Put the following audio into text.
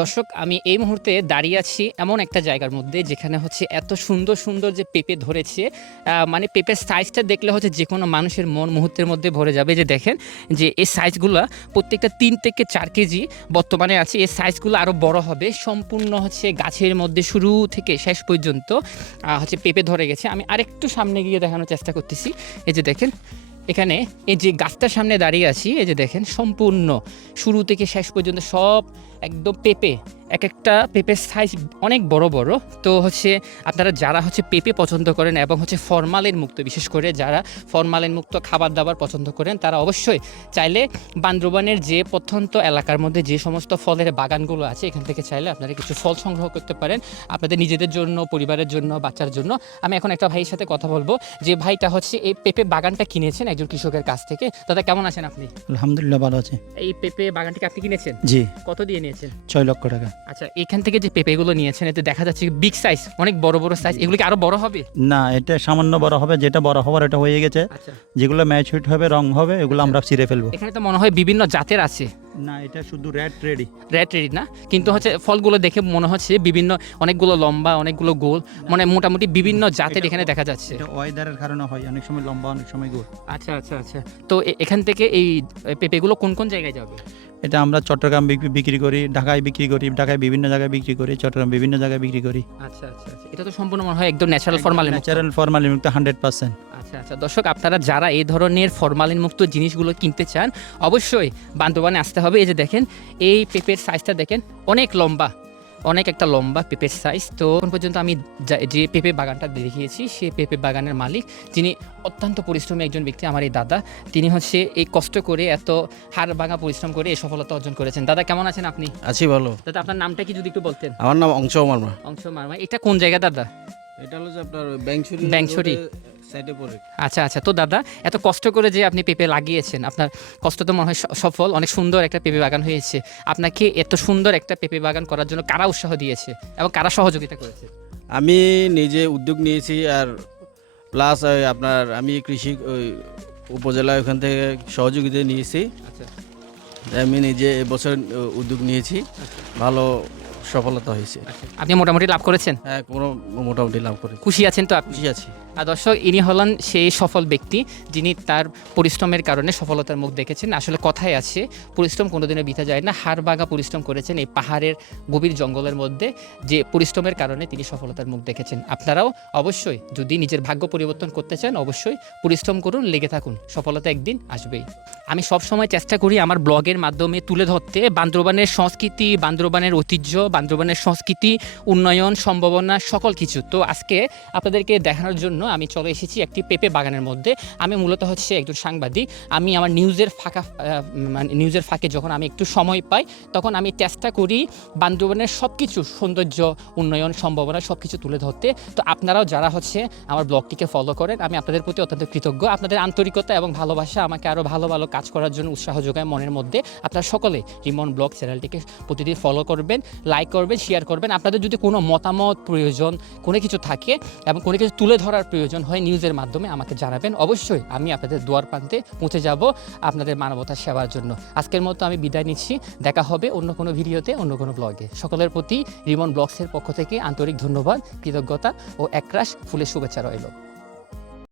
দর্শক, আমি এই মুহূর্তে দাঁড়িয়ে আছি এমন একটা জায়গার মধ্যে যেখানে হচ্ছে এত সুন্দর সুন্দর যে পেঁপে ধরেছে মানে পেঁপের সাইজটা দেখলে হচ্ছে যে কোনো মানুষের মন মুহূর্তের মধ্যে ভরে যাবে। যে দেখেন যে এই সাইজগুলো প্রত্যেকটা তিন থেকে চার কেজি বর্তমানে আছে। এই সাইজগুলো আরও বড় হবে। সম্পূর্ণ হচ্ছে গাছের মধ্যে শুরু থেকে শেষ পর্যন্ত হচ্ছে পেঁপে ধরে গেছে। আমি আরেকটু সামনে গিয়ে দেখানোর চেষ্টা করতেছি। এই যে দেখেন এখানে এই যে গাছটার সামনে দাঁড়িয়ে আছি, এই যে দেখেন, সম্পূর্ণ শুরু থেকে শেষ পর্যন্ত সব একদম পেঁপে এক একটা পেঁপের সাইজ অনেক বড় বড়। তো হচ্ছে আপনারা যারা হচ্ছে পেঁপে পছন্দ করেন এবং হচ্ছে ফরমালিন মুক্ত বিশেষ করে যারা ফরমালিন মুক্ত খাবার দাবার পছন্দ করেন তারা অবশ্যই চাইলে বান্দরবানের যে প্রত্যন্ত এলাকার মধ্যে যে সমস্ত ফলের বাগানগুলো আছে এখান থেকে চাইলে আপনারা কিছু ফল সংগ্রহ করতে পারেন আপনাদের নিজেদের জন্য পরিবারের জন্য বাচ্চার জন্য। আমি এখন একটা ভাইয়ের সাথে কথা বলব যে ভাইটা হচ্ছে এই পেঁপে বাগানটা কিনেছেন একজন কৃষকের কাছ থেকে। দাদা কেমন আছেন আপনি? আলহামদুলিল্লাহ ভালো আছে। এই পেঁপে বাগানটিকে আপনি কিনেছেন? জি। কত দিয়ে নিয়েছেন? ছয় লক্ষ টাকা। আচ্ছা এখান থেকে যে পেঁপেগুলো নিয়েছেন এতে দেখা যাচ্ছে বিগ সাইজ অনেক বড় বড় সাইজ এগুলো কি আরও বড় হবে? না এটা সামান্য বড় হবে যেটা বড় হওয়ার এটা হয়ে গেছে। আচ্ছা। যেগুলো ম্যাচুইট হবে রং হবে এগুলো আমরা ছিঁড়ে ফেলব। এখানে তো মনে হয় বিভিন্ন জাতের আছে। না এটা শুধু রেড রেডি রেড রেড না? কিন্তু হচ্ছে ফলগুলো দেখে মনে হচ্ছে বিভিন্ন অনেকগুলো লম্বা অনেকগুলো গোল মানে মোটামুটি বিভিন্ন জাতের এখানে দেখা যাচ্ছে। এটা ওয়েদারের কারণে হয় অনেক সময় লম্বা অনেক সময় গোল। আচ্ছা আচ্ছা আচ্ছা। তো এখান থেকে এই পেঁপেগুলো কোন কোন জায়গায় যাবে? এটা আমরা চট্টগ্রাম বিক্রি করি ঢাকায় বিক্রি করি ঢাকায় বিভিন্ন জায়গায় বিক্রি করি চট্টগ্রাম বিভিন্ন জায়গায় বিক্রি করি। আচ্ছা আচ্ছা আচ্ছা। এটা তো সম্পূর্ণ মনে হয় একদম ন্যাচারাল ফরমালিন ন্যাচারাল ফরমালি মুক্ত হান্ড্রেড পার্সেন্ট আচ্ছা আচ্ছা। দর্শক আপনারা যারা এই ধরনের ফরমালিন মুক্ত জিনিসগুলো কিনতে চান অবশ্যই বান্দরবানে আসতে হবে। এই যে দেখেন এই পেঁপের সাইজটা দেখেন অনেক লম্বা। অনেক একটা লম্বা পেঁপের সাইজ তো এখন পর্যন্ত আমি যে পেঁপে বাগানটা দেখিয়েছি সেই পেঁপে বাগানের মালিক যিনি অত্যন্ত পরিশ্রমী একজন ব্যক্তি আমার এই দাদা। তিনি হচ্ছে এই কষ্ট করে এত হাড় ভাঙা পরিশ্রম করে এই সফলতা অর্জন করেছেন। দাদা কেমন আছেন আপনি? আছি ভালো। দাদা আপনার নামটা কি যদি একটু বলতেন? আমার নাম অংশ মার্মা। অংশ মারমা। এটা কোন জায়গা দাদা? এটা হলো যে আপনার। সাইডে পড়ে। আচ্ছা আচ্ছা। তো দাদা এত কষ্ট করে যে আপনি পেঁপে লাগিয়েছেন আপনার কষ্ট তো মনে হয় স- সফল। অনেক সুন্দর একটা পেঁপে বাগান হয়েছে। আপনাকে এত সুন্দর একটা পেঁপে বাগান করার জন্য কারা উৎসাহ দিয়েছে এবং কারা সহযোগিতা করেছে? আমি নিজে উদ্যোগ নিয়েছি আর প্লাস আপনার আমি কৃষি ওই উপজেলা ওখান থেকে সহযোগিতা নিয়েছি। আচ্ছা। আমি নিজে এবছর উদ্যোগ নিয়েছি। ভালো সফলতা হয়েছে। আপনি মোটামুটি লাভ করেছেন? হ্যাঁ কোনো মোটামুটি লাভ করে খুশি আছেন তো আপনি? খুশি আছি। দর্শক, ইনি হলেন সেই সফল ব্যক্তি যিনি তার পরিশ্রমের কারণে সফলতার মুখ দেখেছেন। আসলে কথাই আছে, পরিশ্রম কোনোদিনও বিতা যায় না। হাড় বাগা পরিশ্রম করেছেন এই পাহাড়ের গভীর জঙ্গলের মধ্যে, যে পরিশ্রমের কারণে তিনি সফলতার মুখ দেখেছেন। আপনারাও অবশ্যই যদি নিজের ভাগ্য পরিবর্তন করতে চান, অবশ্যই পরিশ্রম করুন, লেগে থাকুন। সফলতা একদিন আসবেই। আমি সব সময় চেষ্টা করি আমার ব্লগের মাধ্যমে তুলে ধরতে। বান্দরবানের সংস্কৃতি, বান্দরবানের ঐতিহ্য, বান্দরবানের সংস্কৃতি, উন্নয়ন, সম্ভাবনা, সকল কিছু। তো আজকে আপনাদেরকে দেখানোর জন্য আমি চলে এসেছি একটি পেঁপে বাগানের মধ্যে। আমি মূলত হচ্ছে একজন সাংবাদিক। আমি আমার নিউজের ফাঁকা মানে নিউজের ফাঁকে যখন আমি একটু সময় পাই, তখন আমি চেষ্টা করি বান্দরবানের সব কিছু সৌন্দর্য, উন্নয়ন, সম্ভাবনা সব কিছু তুলে ধরতে। তো আপনারাও যারা হচ্ছে আমার ব্লগটিকে ফলো করেন, আমি আপনাদের প্রতি অত্যন্ত কৃতজ্ঞ। আপনাদের আন্তরিকতা এবং ভালোবাসা আমাকে আরও ভালো ভালো কাজ করার জন্য উৎসাহ যোগায় মনের মধ্যে। আপনারা সকলে রিমন ব্লগ চ্যানেলটিকে প্রতিদিন ফলো করবেন লাইক করবেন শেয়ার করবেন। আপনাদের যদি কোনো মতামত প্রয়োজন, কোনো কিছু থাকে এবং কোনো কিছু তুলে ধরার প্রয়োজন হয় নিউজের মাধ্যমে আমাকে জানাবেন। অবশ্যই আমি আপনাদের দুয়ার প্রান্তে পৌঁছে যাব আপনাদের মানবতা সেবার জন্য। আজকের মতো আমি বিদায় নিচ্ছি। দেখা হবে অন্য কোনো ভিডিওতে, অন্য কোনো ব্লগে। সকলের প্রতি রিমন ব্লগসের পক্ষ থেকে আন্তরিক ধন্যবাদ, কৃতজ্ঞতা ও একরাশ ফুলের শুভেচ্ছা রইল।